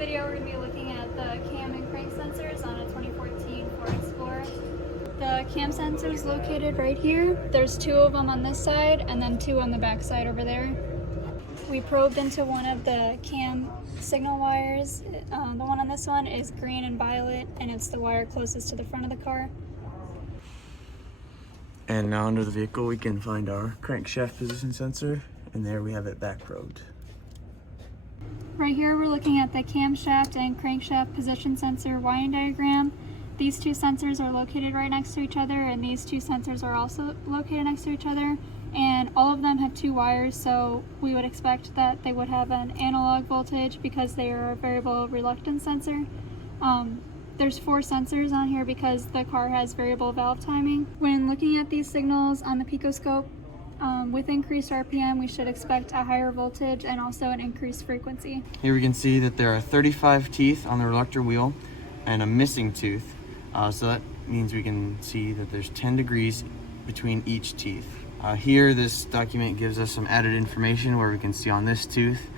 video, we're going to be looking at the cam and crank sensors on a 2014 Ford Explorer. The cam sensor is located right here. There's 2 of them on this side and then 2 on the back side over there. We probed into one of the cam signal wires. The one on this one is green and violet, and it's the wire closest to the front of the car. And now under the vehicle we can find our crankshaft position sensor, and there we have it back probed. Right here we're looking at the camshaft and crankshaft position sensor wiring diagram. These 2 sensors are located right next to each other, and these 2 sensors are also located next to each other. And all of them have 2 wires, so we would expect that they would have an analog voltage because they are a variable reluctance sensor. There's 4 sensors on here because the car has variable valve timing. When looking at these signals on the Pico Scope, with increased RPM, we should expect a higher voltage and also an increased frequency. Here we can see that there are 35 teeth on the reluctor wheel and a missing tooth. So that means we can see that there's 10 degrees between each teeth. Here, this document gives us some added information where we can see on this tooth,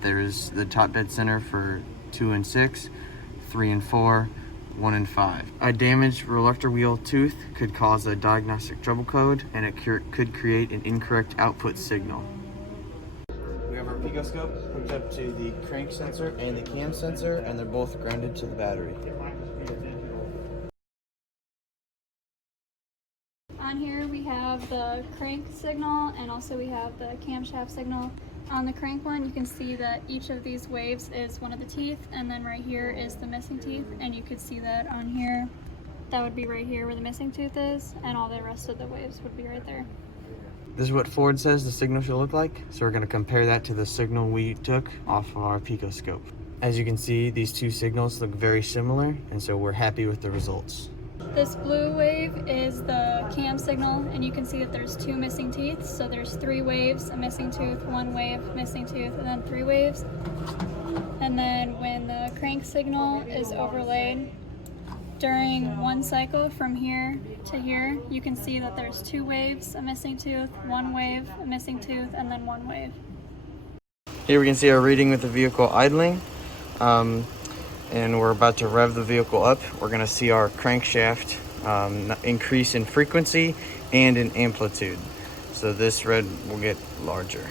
there's the top dead center for 2 and 6, 3 and 4, 1 and 5. A damaged reluctor wheel tooth could cause a diagnostic trouble code, and it could create an incorrect output signal. We have our Pico Scope hooked up to the crank sensor and the cam sensor, and they're both grounded to the battery. On here we have the crank signal, and also we have the camshaft signal. On the crank one, you can see that each of these waves is one of the teeth, and then right here is the missing teeth, and you could see that on here. That would be right here where the missing tooth is, and all the rest of the waves would be right there. This is what Ford says the signal should look like, so we're going to compare that to the signal we took off of our Pico Scope. As you can see, these 2 signals look very similar, and so we're happy with the results. This blue wave is the cam signal, and you can see that there's 2 missing teeth. So there's 3 waves, a missing tooth, 1 wave, missing tooth, and then 3 waves. And then when the crank signal is overlaid during one cycle from here to here, you can see that there's 2 waves, a missing tooth, 1 wave, a missing tooth, and then 1 wave. Here we can see our reading with the vehicle idling. And we're about to rev the vehicle up. We're going to see our crankshaft increase in frequency and in amplitude. So this red will get larger.